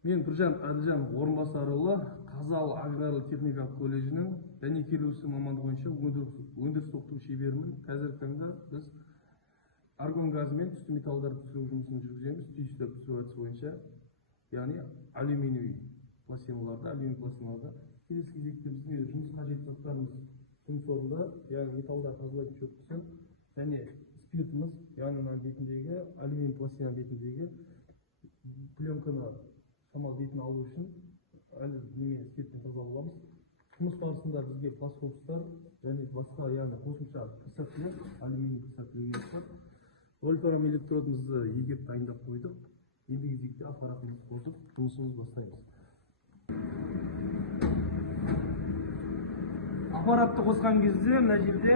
Мен Біржан Әділжанов орынбасарұлы Қазалы аграрлы техникалық колледжінің дәнекерлеу ісі мамандығы бойынша өндіріс оқыту шеберімін. Қазіргі таңда біз аргон газы мен түсті металдарды түсіру жұмысын жүргіземіз. Түйісті түсіру әдісі бойынша, яғни алюминий пластиналарда. Келесі кезекте біздің жұмыс қажет заттарымыз жұмыс орнында, яғни металдар тазалайтын шөп және спиртіміз, яғни мына бетіндегі алюминий пластина бетіндегі пленканы шамал бетін алу үшін спиртпен тазалап аламыз. Жұмыс барысында бізге пластикостар және басқа яғни қосымша присоединитель, алюминий присоединитель бар. Вольфрам электродымызды егеп дайындап қойдық. Ендігі кезекте аппаратымызды қосып жұмысымызды бастаймыз. Аппаратты қосқан кезде мына жерде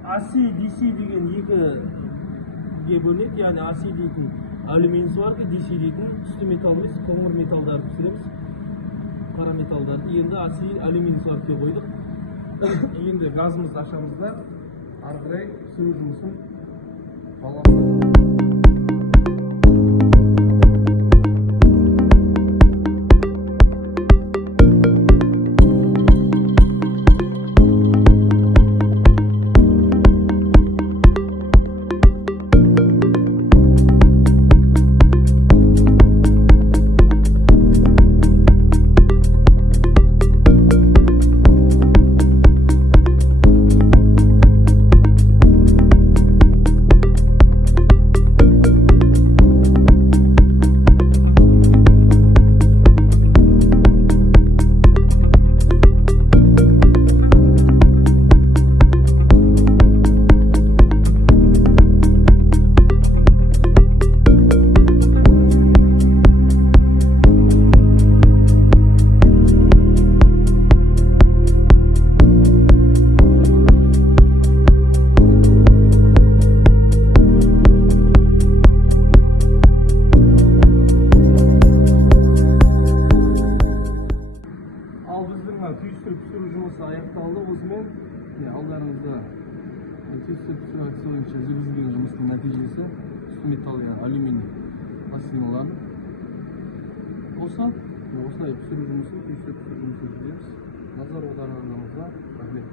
AC, DC деген екіге бөлінеді, яғни AC дейтін алюминий суарки, DC дейтін түсті металлымыз, қоңыр металдарды түсіреміз, қара металдарды. Енді AC алюминий суаркиге қойдық. Енді газымызды ашамыз да, ары қарай түсіру жұмысын жалғастырамыз. Түйістіріп түсіру жұмысы аяқталды. Осымен алдарыңызда түйістіріп түсіру әдісі бойынша жүргізілген жұмыстың нәтижесі түсті металл, алюминий пластиналар. Осылай түсіру жұмысын, түйістіріп түсіру жұмысын жүргіземіз. Назар аударғандарыңызға рахмет.